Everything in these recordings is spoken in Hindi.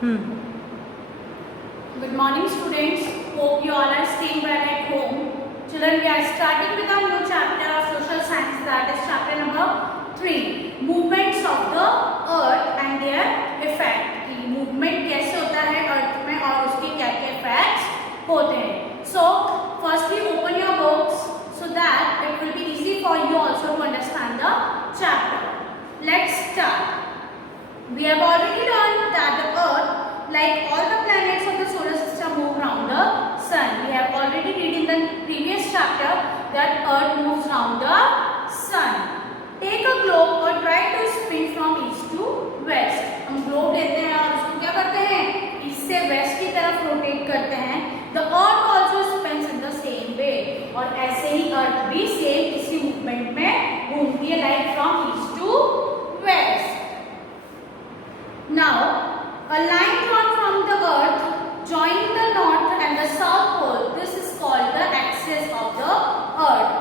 Good morning, students. Hope you all are staying well at home. Children, we are starting with our new chapter of social science, that is chapter number 3, movements of the earth and their effect. कि movement कैसे होता है अर्थ में और उसके क्या क्या effects होते हैं. So firstly open your books so that it will be easy for you also to understand the chapter. Let's start. We have already learned that the earth, like all the planets of the solar system, move around the sun. We have already read in the previous chapter that earth moves around the sun. Take a globe or try to spin from east to west. हम globe लेते हैं और उसको क्या करते हैं, east से west की तरफ rotate करते हैं. The earth also spins in the same way. और ऐसे ही earth भी same इसी movement में घूमती है, like from east to west. Now, a line drawn from the earth joining the north and the south pole. This is called the axis of the earth.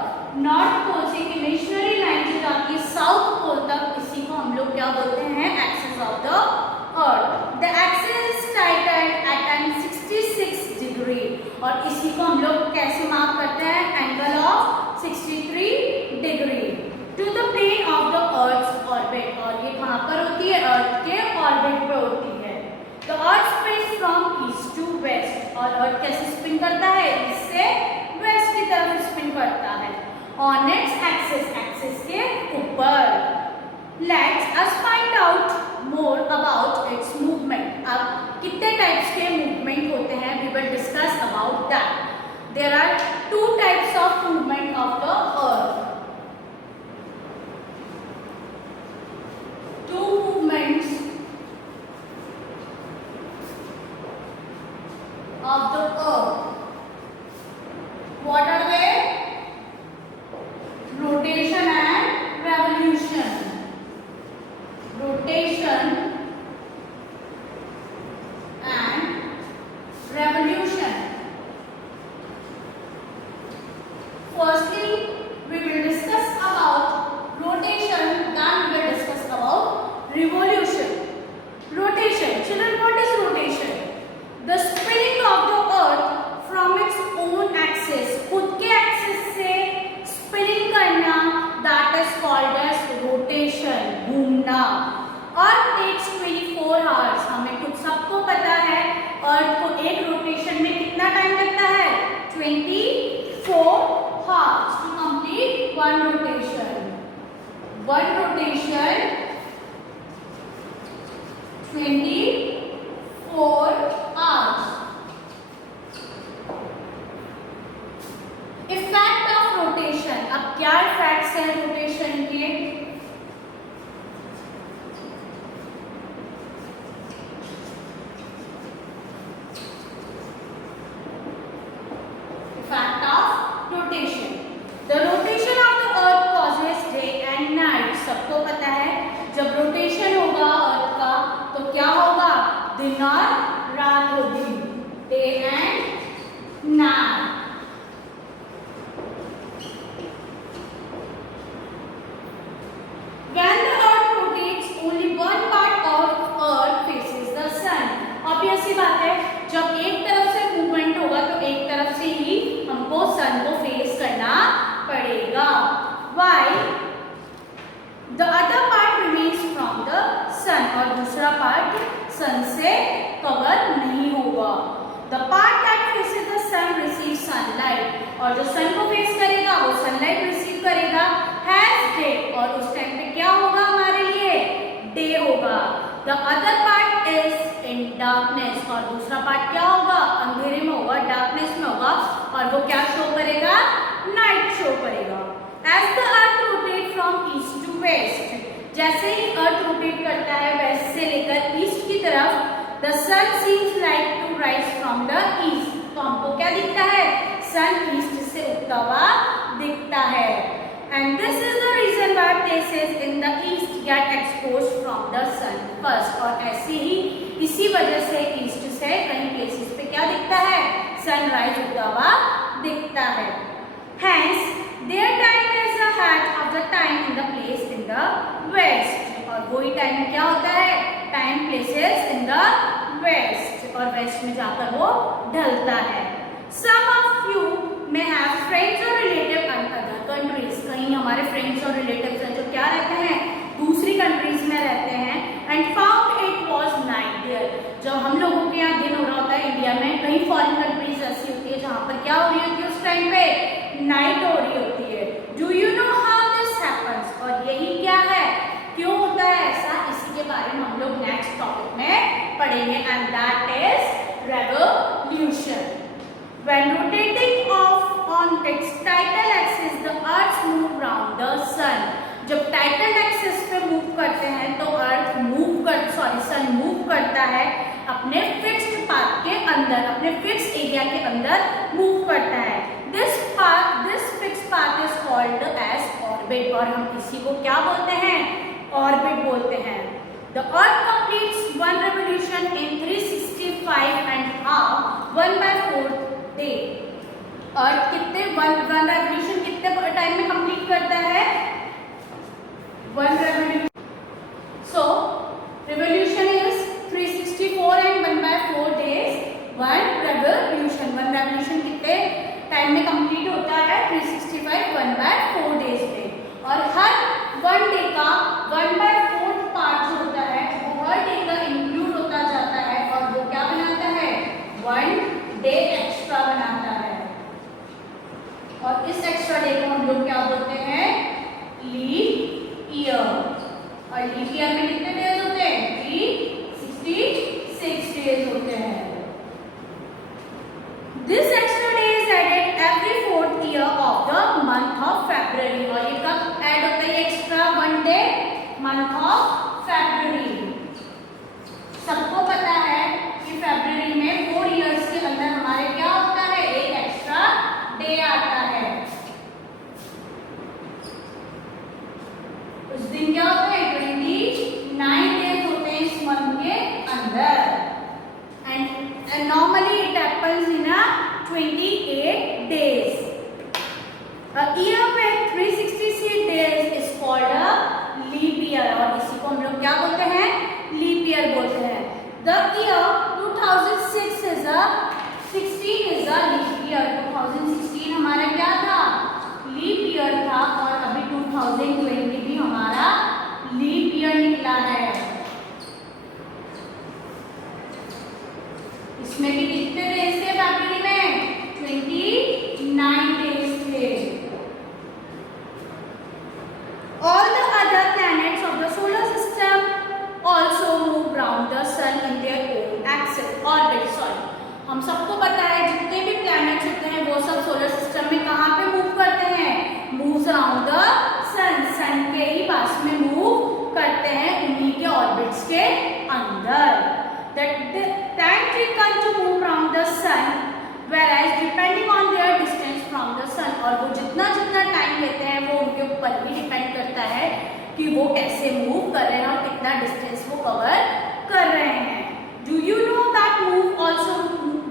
North pole से एक इमेजिनरी लाइन जो जाती है साउथ पोल तक, इसी को हम लोग क्या बोलते हैं, axis of the earth. The axis is टाइटेड एट एन 66 डिग्री. और इसी को हम लोग कैसे मार्क करते हैं, angle of 63 degree to the plane of the earth orbit. और ये कहाँ पर होती है, अर्थ के ऑर्बिट पर होती है. The earth spins from east to west. और अर्थ कैसे स्पिन करता है, ईस्ट से वेस्ट की तरफ स्पिन करता है. On its axis, axis के ऊपर. Let's us find out more about its movement. अब कितने types के movement होते हैं, we will discuss about that. There are two types of movement of the earth. Two movements of the earth. What are they? Rotation and revolution. Rotation and revolution. Firstly, we will discuss about rotation, then we will discuss about revolution. Rotation. Children, what is rotation? The spinning of the earth from its own axis. खुद के axis से स्पिनिंग करना, that is called as rotation, घूमना. Earth takes 24 hours. हमें खुद सबको पता है अर्थ को एक रोटेशन में कितना टाइम लगता है, 24 hours to complete one rotation. One rotation 24 hours. Effect of rotation. अब क्या इफेक्ट्स हैं रोटेशन के, effect of rotation. The rotation of the earth causes day and night. सबको पता है जब रोटेशन होगा अर्थ का तो क्या होगा, दिन और रात होगी, day and night. When the earth rotates, only one part of earth faces the sun. Obvious सी बात है, जब एक तरफ से मूवमेंट होगा तो एक तरफ से ही हमको सन को फेस करना पड़ेगा. While the other part remains from the sun. और दूसरा पार्ट सन से कवर नहीं होगा. The part that faces the sun receives sunlight. और जो सन को फेस करेगा वो सनलाइट रिसीव करेगा. Has day. और उस टाइम पे क्या होगा हमारे लिए, डे होगा. The other part is in darkness. और दूसरा पार्ट क्या होगा, अंधेरे में होगा, डार्कनेस में होगा. और वो क्या शो करेगा, नाइट शो करेगा. As the earth rotates from east to west. जैसे ही अर्थ रोटेट करता है वेस्ट से लेकर ईस्ट की तरफ, the sun seems like to rise from the east. तो हमको क्या दिखता है, सन ईस्ट से उगता हुआ दिखता है. And this is the reason why places in the east get exposed from the sun first. और ऐसे ही इसी वजह से ईस्ट से कई प्लेसेस पे क्या दिखता है, सनराइज उगता हुआ दिखता है. Hence, their time is ahead of the time in the place in the west. और वही टाइम क्या होता है, time places in the west, और वेस्ट में जाकर वो ढलता है। Some of you may have friends और रिलेटिव इन अदर कंट्रीज, कहीं हमारे फ्रेंड्स और रिलेटिव्स हैं जो क्या रहते हैं, दूसरी कंट्रीज में रहते हैं। And found it was night there, जब हम लोगों के यहाँ दिन हो रहा होता है इंडिया में, कई फॉरेन कंट्रीज ऐसी होती है जहाँ पर क्या हो रही होती है उस टाइम पे, नाइट हो रही होती है। Do you know how this happens, और यही क्या है, क्यों होता है ऐसा, इसी के बारे में हम लोग नेक्स्ट टॉपिक में पढ़ेंगे, and that is revolution. When rotating on its tidal axis, the Earth move round the sun. जब tidal axis पे मूव करते हैं तो सन मूव करता है अपने फिक्स्ड पाथ के अंदर, अपने फिक्स एरिया के अंदर मूव करता है। This fix path is called as orbit, और हम इसी को क्या बोलते हैं, ऑर्बिट बोलते हैं। The Earth completes one revolution in 365 and half, 1/4 day. अर्थ कितने वन रेवोल्यूशन कितने टाइम में कंप्लीट करता है, one revolution. So revolution is 364 and 1/4 days, one revolution. One revolution कितने टाइम में कंप्लीट होता है, 365 1/4 डेज में। और हर वन डे का 1/4 पार्ट जो होता है वो हर डे का इंक्लूड होता जाता है, और वो क्या बनाता है, 1 डे एक्स्ट्रा बनाता है। और इस एक्स्ट्रा डे को हम लोग क्या बोलते हैं, लीप ईयर। और लीप ईयर में कितने डेज होते हैं, 366 डेज होते हैं। This extra day is added every 4th year of the month of February, और ये कब ऐड होता है extra 1 day, month of February. सबको पता है कि फेब्रुअरी में 4 इयर्स के अंदर हमारे क्या होता है, एक एक्स्ट्रा डे आता है। उस दिन क्या होता है, 29 डेज होते हैं इस मंथ के अंदर, and normally it happens in 28 days. A year with 366 days is called a leap year, और इसी को हम लोग क्या बोलते हैं, लीप ईयर बोलते हैं। The year 2006 is a 16 is a leap year। 2016 हमारा क्या था, लीप ईयर था, और अभी 2020 भी हमारा लीप ईयर निकला है। इसमें भी कितने डेज थे फैब्रुअरी में, 29 डेज थे। All the other planets of the solar system also move round the sun in their own axis, orbit, sorry। हम सबको पता है जितने भी प्लैनेट्स होते हैं वो सब सोलर सिस्टम में कहाँ पे मूव करते हैं, मूव्स अराउंड द सन, सन के ही पास में मूव करते हैं, उन्हीं के ऑर्बिट्स के अंदर। Time taken to move around the sun whereas depending on their distance from the sun, और वो जितना टाइम लेते हैं वो उनके ऊपर भी डिपेंड करता है कि वो कैसे मूव कर रहे हैं और कितना डिस्टेंस वो कवर कर रहे हैं। Do you know that moon also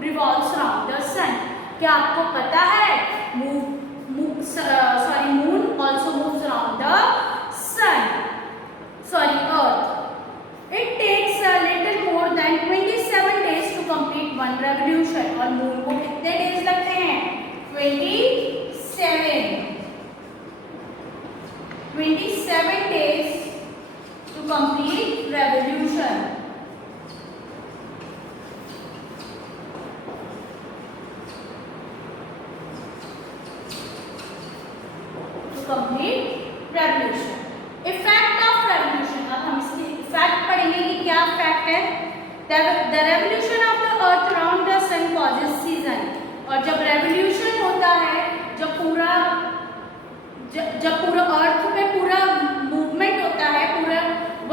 revolves around the sun? क्या आपको पता है moon also moves around the sun, sorry earth. It takes a little more than 27 days to complete one revolution, और मून को कितने डेज लगते हैं, 27 days to complete revolution. Complete revolution. Effect of revolution, अब हम इसके इफेक्ट पढ़ेंगे कि क्या इफेक्ट है। The revolution of the earth around the sun causes season, और जब रेवोल्यूशन होता है, जब पूरा अर्थ पे पूरा मूवमेंट होता है पूरा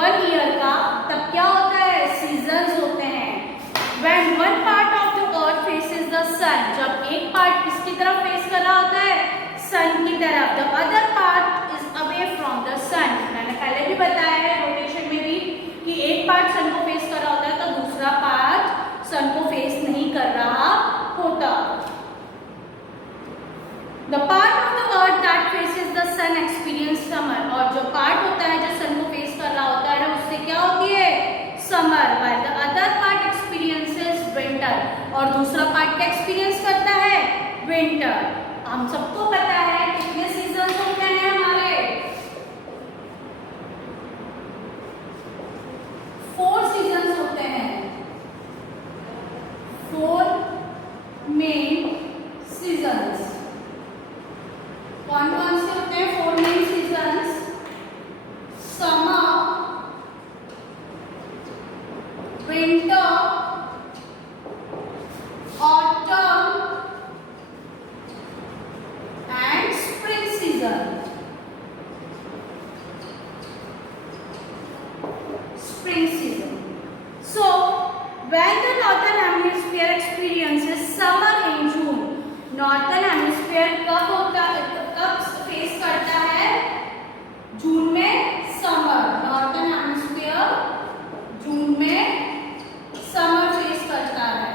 1 ईयर का, तब क्या होता है, सीजन्स होते हैं। When one part of the earth faces the sun, जब एक पार्ट किसकी तरफ फेस कर रहा होता है, सन की तरफ, the other part is away from the sun। मैंने पहले भी बताया है रोटेशन में भी कि एक पार्ट सन को फेस कर रहा होता है तो दूसरा पार्ट सन को फेस नहीं कर रहा होता। The part of the earth that faces the sun experience summer, और जो पार्ट होता है जो सन को फेस कर रहा होता है उससे क्या होती है, summer, while the other part experience अर्थ का एक्सपीरियंस करता है विंटर। हम सबको पता है कितने सीजन होते हैं हमारे, 4 सीजन्स होते हैं, 4 मेन सीजन्स। कौन कौन से होते हैं 4 main seasons? Summer, winter, autumn and spring season. Spring season. So, when the northern hemisphere experiences summer in June, northern hemisphere कब फेस करता है? जून में समर। नॉर्थन हेमिस्फीयर जून में समर फेस करता है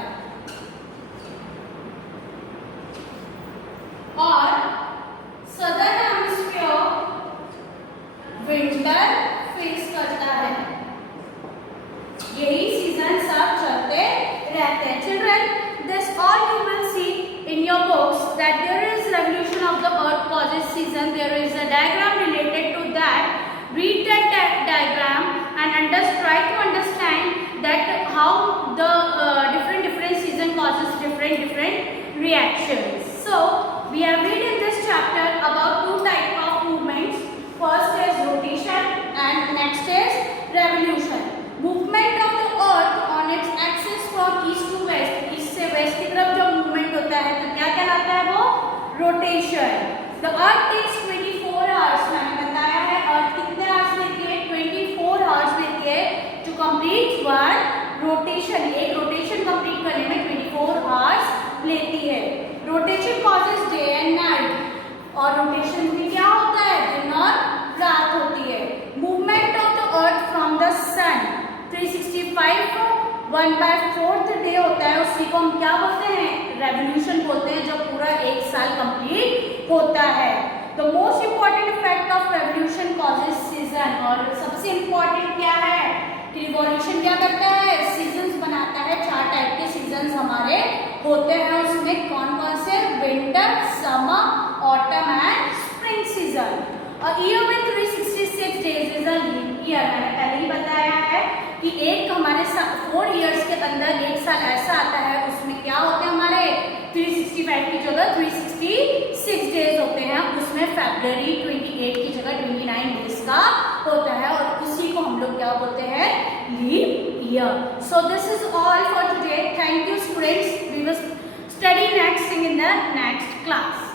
और सदर्न हेमिस्फीयर विंटर फेस करता है। यही सीजन सब चलते रहते हैं। Children, this all you will see in your books that there is revolution of the earth causes season. There is a diagram related to that. Read that diagram and try to understand that how the different season causes different reactions. So we have read in this chapter about 2 types of movements. First is rotation and next is revolution. Movement of the earth on its axis from east to west. east से west की तरफ जो movement होता है तो क्या कहलाता है वो? rotation. The earth takes 24 hours. मैंने बताया है earth कितने hours लेती है? 24 hours लेती है to complete one rotation. एक rotation complete करने में 24 hours लेती है। rotation causes day and night और rotation में क्या होता है? दिन और रात होती है। movement of the earth from the sun 365 1/4 day होता है, उसी को हम क्या बोलते हैं? रेवोल्यूशन बोलते हैं, जब पूरा एक साल कंप्लीट होता है। The most important effect of revolution causes season. और सबसे इंपॉर्टेंट क्या है कि रिवॉल्यूशन क्या करता है? सीजन्स बनाता है। 4 टाइप के सीजन्स हमारे होते हैं, उसमें कौन कौन से? Winter, summer, autumn and spring season. और ईयर में 366 days is a leap year. मैंने पहले ही बताया है कि एक हमारे 4 इयर्स के अंदर एक साल ऐसा आता है उसमें क्या होते हैं हमारे 365 की जगह 366 डेज होते हैं। उसमें फरवरी 28 की जगह 29 डेज का होता है और उसी को हम लोग क्या बोलते हैं? Leap year. So this is all for today. Thank you students. We will study next thing in the next class.